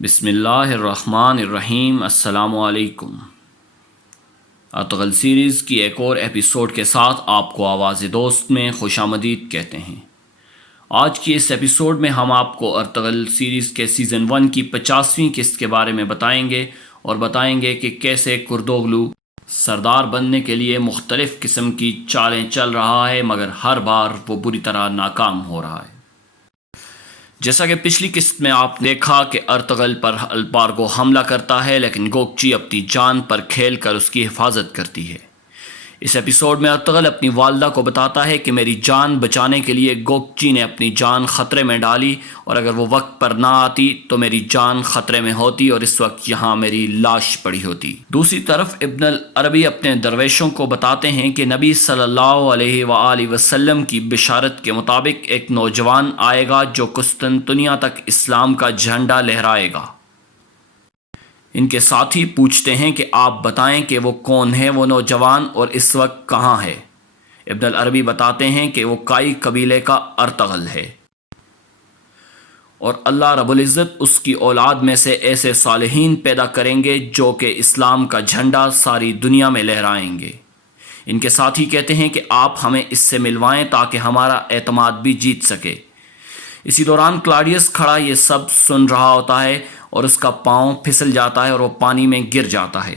بسم اللہ الرحمن الرحیم۔ السلام علیکم۔ ارطغرل سیریز کی ایک اور ایپیسوڈ کے ساتھ آپ کو آواز دوست میں خوش آمدید کہتے ہیں۔ آج کی اس ایپیسوڈ میں ہم آپ کو ارطغرل سیریز کے سیزن 1 کی 50ویں قسط کے بارے میں بتائیں گے اور بتائیں گے کہ کیسے کردوغلو سردار بننے کے لیے مختلف قسم کی چالیں چل رہا ہے، مگر ہر بار وہ بری طرح ناکام ہو رہا ہے۔ جیسا کہ پچھلی قسط میں آپ نے دیکھا کہ ارطغرل پر الپارگو حملہ کرتا ہے، لیکن گوکچی اپنی جان پر کھیل کر اس کی حفاظت کرتی ہے۔ اس ایپیسوڈ میں ارطغرل اپنی والدہ کو بتاتا ہے کہ میری جان بچانے کے لیے گوکچی نے اپنی جان خطرے میں ڈالی، اور اگر وہ وقت پر نہ آتی تو میری جان خطرے میں ہوتی اور اس وقت یہاں میری لاش پڑی ہوتی۔ دوسری طرف ابن العربی اپنے درویشوں کو بتاتے ہیں کہ نبی صلی اللہ علیہ وآلہ وسلم کی بشارت کے مطابق ایک نوجوان آئے گا جو قسطنطنیہ تک اسلام کا جھنڈا لہرائے گا۔ ان کے ساتھی پوچھتے ہیں کہ آپ بتائیں کہ وہ کون ہے وہ نوجوان اور اس وقت کہاں ہے؟ ابن العربی بتاتے ہیں کہ وہ کائی قبیلے کا ارطغرل ہے، اور اللہ رب العزت اس کی اولاد میں سے ایسے صالحین پیدا کریں گے جو کہ اسلام کا جھنڈا ساری دنیا میں لہرائیں گے۔ ان کے ساتھی کہتے ہیں کہ آپ ہمیں اس سے ملوائیں تاکہ ہمارا اعتماد بھی جیت سکے۔ اسی دوران کلاڈیس کھڑا یہ سب سن رہا ہوتا ہے اور اس کا پاؤں پھسل جاتا ہے اور وہ پانی میں گر جاتا ہے۔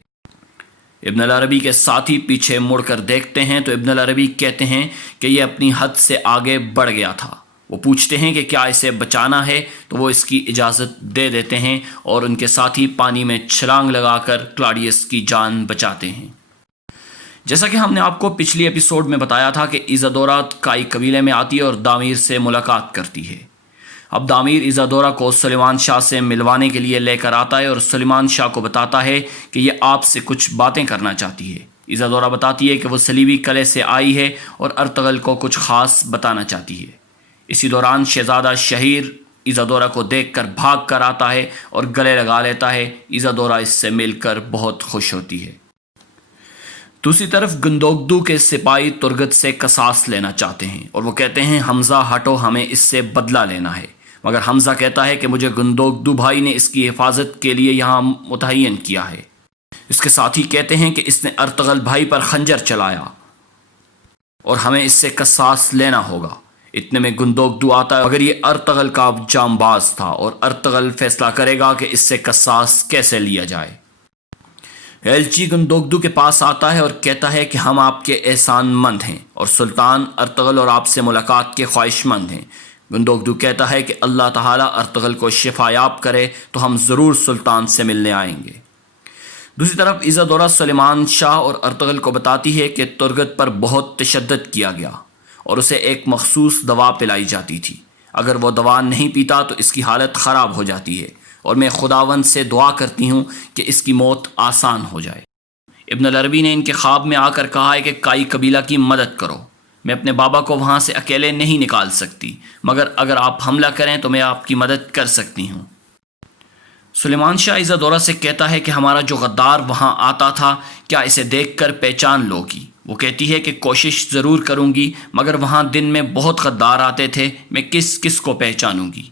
ابن العربی کے ساتھی پیچھے مڑ کر دیکھتے ہیں تو ابن العربی کہتے ہیں کہ یہ اپنی حد سے آگے بڑھ گیا تھا۔ وہ پوچھتے ہیں کہ کیا اسے بچانا ہے، تو وہ اس کی اجازت دے دیتے ہیں اور ان کے ساتھی پانی میں چھلانگ لگا کر کلاڈیس کی جان بچاتے ہیں۔ جیسا کہ ہم نے آپ کو پچھلی ایپیسوڈ میں بتایا تھا کہ ایزادورا کائی قبیلے میں آتی ہے اور دامیر سے ملاقات کرتی ہے۔ اب دامیر ایزادورا کو سلیمان شاہ سے ملوانے کے لیے لے کر آتا ہے اور سلیمان شاہ کو بتاتا ہے کہ یہ آپ سے کچھ باتیں کرنا چاہتی ہے۔ ایزادورا بتاتی ہے کہ وہ صلیبی قلعے سے آئی ہے اور ارطغرل کو کچھ خاص بتانا چاہتی ہے۔ اسی دوران شہزادہ شہیر ایزادورا کو دیکھ کر بھاگ کر آتا ہے اور گلے لگا لیتا ہے۔ ایزادورا اس سے مل کر بہت خوش ہوتی ہے۔ دوسری طرف گندوگدو کے سپاہی ترگت سے قصاص لینا چاہتے ہیں اور وہ کہتے ہیں حمزہ ہٹو، ہمیں اس سے بدلہ لینا ہے، مگر حمزہ کہتا ہے کہ مجھے گندوگدو بھائی نے اس کی حفاظت کے لیے یہاں متعین کیا ہے۔ اس کے ساتھی کہتے ہیں کہ اس نے ارطغرل بھائی پر خنجر چلایا اور ہمیں اس سے قصاص لینا ہوگا۔ اتنے میں گندوگدو آتا ہے، مگر یہ ارطغرل کا جانباز تھا اور ارطغرل فیصلہ کرے گا کہ اس سے قصاص کیسے لیا جائے۔ ایلچی گندوگدو کے پاس آتا ہے اور کہتا ہے کہ ہم آپ کے احسان مند ہیں اور سلطان ارطغرل اور آپ سے ملاقات کے خواہش مند ہیں۔ گندوگدو کہتا ہے کہ اللہ تعالیٰ ارطغرل کو شفا یاب کرے تو ہم ضرور سلطان سے ملنے آئیں گے۔ دوسری طرف ایزادورا سلیمان شاہ اور ارطغرل کو بتاتی ہے کہ ترگت پر بہت تشدد کیا گیا اور اسے ایک مخصوص دوا پلائی جاتی تھی۔ اگر وہ دوا نہیں پیتا تو اس کی حالت خراب ہو جاتی ہے، اور میں خداوند سے دعا کرتی ہوں کہ اس کی موت آسان ہو جائے۔ ابن العربی نے ان کے خواب میں آ کر کہا ہے کہ کائی قبیلہ کی مدد کرو، میں اپنے بابا کو وہاں سے اکیلے نہیں نکال سکتی، مگر اگر آپ حملہ کریں تو میں آپ کی مدد کر سکتی ہوں۔ سلیمان شاہ ایزادورا سے کہتا ہے کہ ہمارا جو غدار وہاں آتا تھا، کیا اسے دیکھ کر پہچان لو گی؟ وہ کہتی ہے کہ کوشش ضرور کروں گی، مگر وہاں دن میں بہت غدار آتے تھے، میں کس کس کو پہچانوں گی؟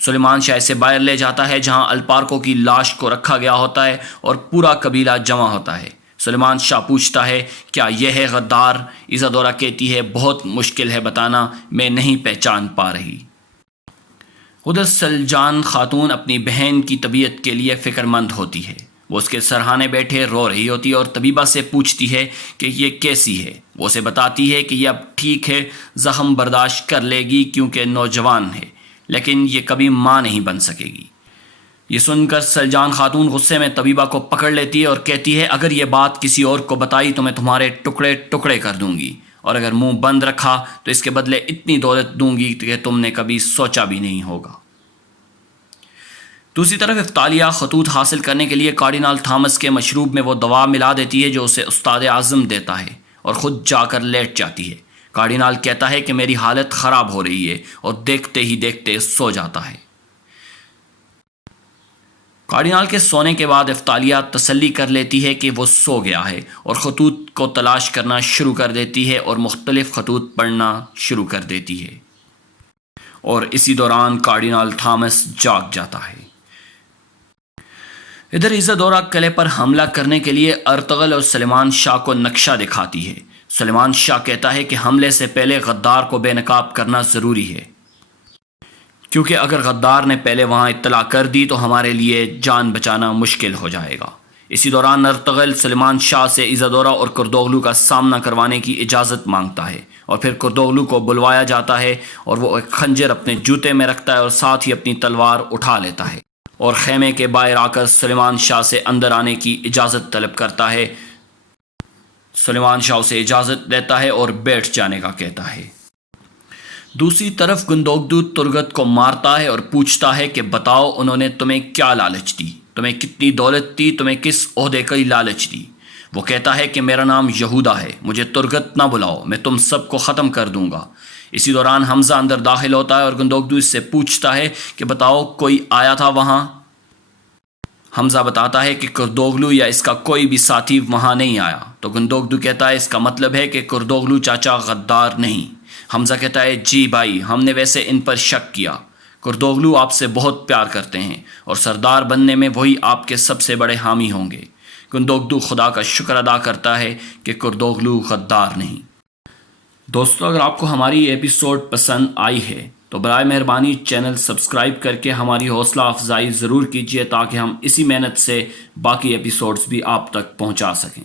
سلیمان شاہ اسے باہر لے جاتا ہے جہاں الپارکو کی لاش کو رکھا گیا ہوتا ہے اور پورا قبیلہ جمع ہوتا ہے۔ سلیمان شاہ پوچھتا ہے کیا یہ ہے غدار؟ ایزادورا کہتی ہے بہت مشکل ہے بتانا، میں نہیں پہچان پا رہی۔ قدس سلجان خاتون اپنی بہن کی طبیعت کے لیے فکر مند ہوتی ہے۔ وہ اس کے سرہانے بیٹھے رو رہی ہوتی ہے اور طبیبہ سے پوچھتی ہے کہ یہ کیسی ہے۔ وہ اسے بتاتی ہے کہ یہ اب ٹھیک ہے، زخم برداشت کر لے گی کیونکہ نوجوان ہے، لیکن یہ کبھی ماں نہیں بن سکے گی۔ یہ سن کر سلجان خاتون غصے میں طبیبہ کو پکڑ لیتی ہے اور کہتی ہے اگر یہ بات کسی اور کو بتائی تو میں تمہارے ٹکڑے ٹکڑے کر دوں گی، اور اگر منہ بند رکھا تو اس کے بدلے اتنی دولت دوں گی کہ تم نے کبھی سوچا بھی نہیں ہوگا۔ دوسری طرف افطالیہ خطوط حاصل کرنے کے لیے کارڈینال تھامس کے مشروب میں وہ دوا ملا دیتی ہے جو اسے استاد اعظم دیتا ہے، اور خود جا کر لیٹ جاتی ہے۔ کارڈینال کہتا ہے کہ میری حالت خراب ہو رہی ہے، اور دیکھتے ہی دیکھتے سو جاتا ہے۔ کارڈینال کے سونے کے بعد افطالیہ تسلی کر لیتی ہے کہ وہ سو گیا ہے، اور خطوط کو تلاش کرنا شروع کر دیتی ہے اور مختلف خطوط پڑھنا شروع کر دیتی ہے، اور اسی دوران کارڈینال تھامس جاگ جاتا ہے۔ ادھر عزادورہ قلعے پر حملہ کرنے کے لیے ارطغرل اور سلیمان شاہ کو نقشہ دکھاتی ہے۔ سلیمان شاہ کہتا ہے کہ حملے سے پہلے غدار کو بے نقاب کرنا ضروری ہے، کیونکہ اگر غدار نے پہلے وہاں اطلاع کر دی تو ہمارے لیے جان بچانا مشکل ہو جائے گا۔ اسی دوران ارطغرل سلیمان شاہ سے عزادورہ اور کردوغلو کا سامنا کروانے کی اجازت مانگتا ہے، اور پھر کردوغلو کو بلوایا جاتا ہے اور وہ ایک خنجر اپنے جوتے میں رکھتا ہے اور ساتھ ہی اپنی تلوار اٹھا لیتا ہے اور خیمے کے باہر آ کر سلیمان شاہ سے اندر آنے کی اجازت طلب کرتا ہے۔ سلیمان شاہ اسے اجازت دیتا ہے اور بیٹھ جانے کا کہتا ہے۔ دوسری طرف گندوگدو ترگت کو مارتا ہے اور پوچھتا ہے کہ بتاؤ انہوں نے تمہیں کیا لالچ دی، تمہیں کتنی دولت دی، تمہیں کس عہدے کی لالچ دی؟ وہ کہتا ہے کہ میرا نام یہودا ہے، مجھے ترگت نہ بلاؤ، میں تم سب کو ختم کر دوں گا۔ اسی دوران حمزہ اندر داخل ہوتا ہے اور گندوگدو اس سے پوچھتا ہے کہ بتاؤ کوئی آیا تھا وہاں؟ حمزہ بتاتا ہے کہ کردوغلو یا اس کا کوئی بھی ساتھی وہاں نہیں آیا۔ تو گندوگدو کہتا ہے اس کا مطلب ہے کہ کردوغلو چاچا غدار نہیں۔ حمزہ کہتا ہے جی بھائی، ہم نے ویسے ان پر شک کیا، کردوغلو آپ سے بہت پیار کرتے ہیں اور سردار بننے میں وہی آپ کے سب سے بڑے حامی ہوں گے۔ گندوگدو خدا کا شکر ادا کرتا ہے کہ کردوغلو غدار نہیں۔ دوستو، اگر آپ کو ہماری ایپیسوڈ پسند آئی ہے تو برائے مہربانی چینل سبسکرائب کر کے ہماری حوصلہ افزائی ضرور کیجیے، تاکہ ہم اسی محنت سے باقی ایپیسوڈز بھی آپ تک پہنچا سکیں۔